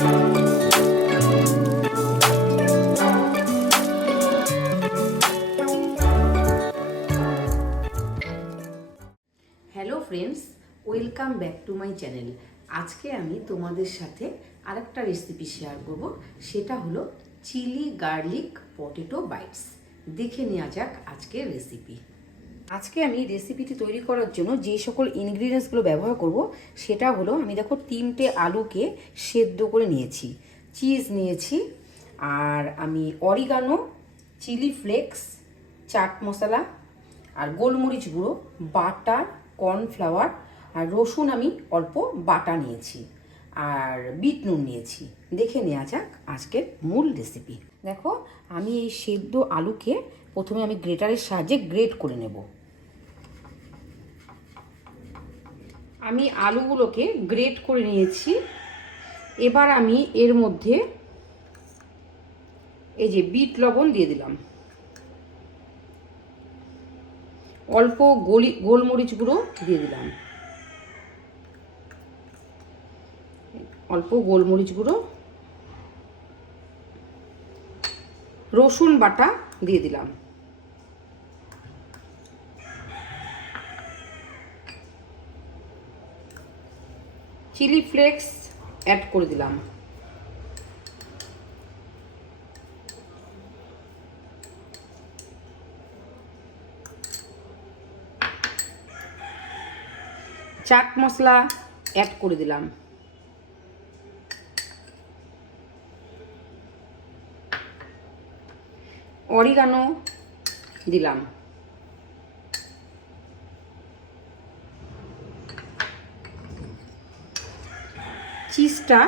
Hello friends, welcome back to my channel. আজকে আমি তোমাদের সাথে আরেকটা রেসিপি শেয়ার করব, সেটা হলো চিলি গার্লিক পটেটো বাইটস। দেখে নেওয়া যাক আজকের রেসিপি। আজকে আমি রেসিপিটি তৈরি করার জন্য যে সকল ইনগ্রিডিয়েন্টসগুলো ব্যবহার করব সেটা হলো, আমি দেখো 3টে আলুকে সেদ্ধ করে নিয়েছি, চিজ নিয়েছি, আর আমি oregano, chilli flakes, chaat masala, আর গোলমরিচ গুঁড়ো, বাটার, কর্নফ্লাওয়ার, আর রসুন আমি অল্প বাটা নিয়েছি, আর বিট নুন নিয়েছি। দেখে নেওয়া যাক আজকের মূল রেসিপি। দেখো, আমি এই সেদ্ধ আলুকে প্রথমে আমি গ্রেটারের সাহায্যে গ্রেট করে নেব। আমি আলুগুলোকে গ্রেট করে নিয়েছি। এবার আমি এর মধ্যে এই যে বিট লবণ দিয়ে দিলাম, অল্প গোলমরিচ গুঁড়ো দিয়ে দিলাম, অল্প গোলমরিচ গুঁড়ো, রসুন বাটা দিয়ে দিলাম, চিলি ফ্লেক্স অ্যাড করে দিলাম, চাট মশলা অ্যাড করে দিলাম, অরিগানো দিলাম, চিজটা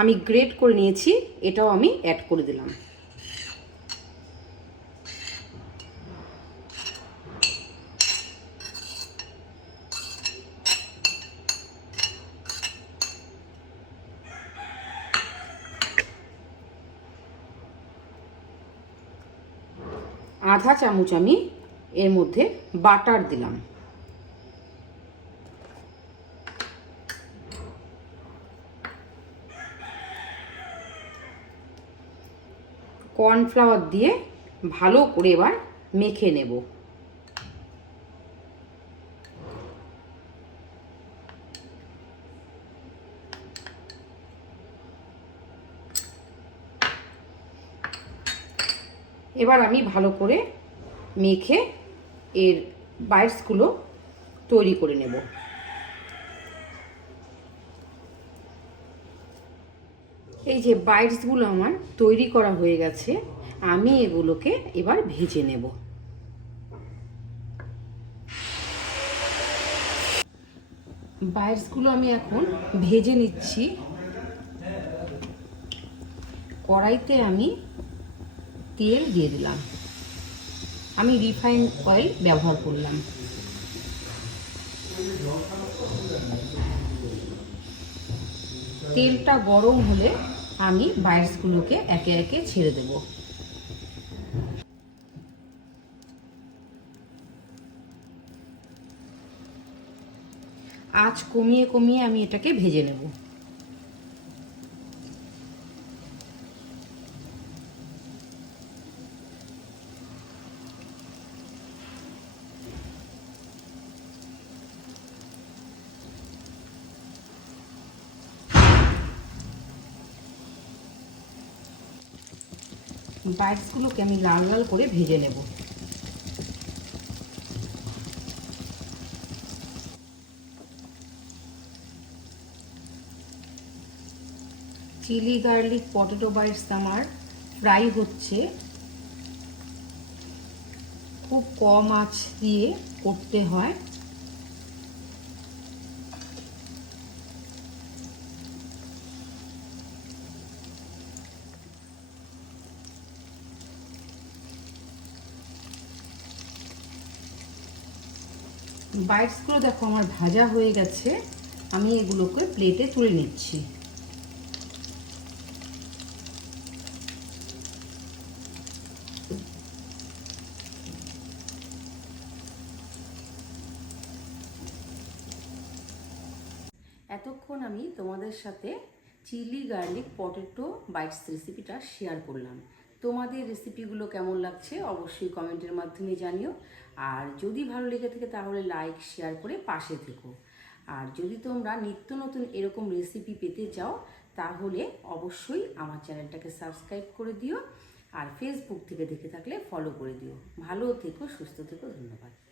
আমি গ্রেট করে নিয়েছি, এটাও আমি অ্যাড করে দিলাম। আধা চামচ আমি এর মধ্যে বাটার দিলাম, কর্নফ্লাওয়ার দিয়ে ভালো করে এবার মেখে নেব। এবার আমি ভালো করে মেখে এর বাইটসগুলো তৈরি করে নেব। এই যে বাইটসগুলো আমার তৈরি করা হয়ে গেছে, আমি এগুলোকে এবার ভেজে নেব। বাইটসগুলো আমি এখন ভেজে নিচ্ছি। কড়াইতে আমি তেল দিয়ে দিলাম, আমি রিফাইন্ড অয়েল ব্যবহার করলাম। তেলটা গরম হলে আমি বাইটসগুলোকে একে একে ছেড়ে দেব। আঁচ কমিয়ে কমিয়ে আমি এটাকে ভেজে নেব। বাইটসগুলোকে আমি লাল লাল করে ভেজে নেব। চিলি গার্লিক পটেটো বাইটস আমার ফ্রাই হচ্ছে। খুব কম আঁচ দিয়ে করতে হয়। বাইটসগুলো দেখো আমার ভাজা হয়ে গেছে, আমি এগুলোকে প্লেটে তুলে নিচ্ছি। এতক্ষণ আমি তোমাদের সাথে চিলি গার্লিক পটেটো বাইটস রেসিপিটা শেয়ার করলাম। তোমাদের রেসিপিগুলো কেমন লাগছে অবশ্যই কমেন্টের মাধ্যমে জানিও। আর যদি ভালো লেগে থাকে তাহলে লাইক শেয়ার করে পাশে থেকো। আর যদি তোমরা নিত্য নতুন এরকম রেসিপি পেতে চাও তাহলে অবশ্যই আমার চ্যানেলটাকে সাবস্ক্রাইব করে দিও। আর ফেসবুক থেকে দেখে থাকলে ফলো করে দিও। ভালো থেকো, সুস্থ থেকো, ধন্যবাদ।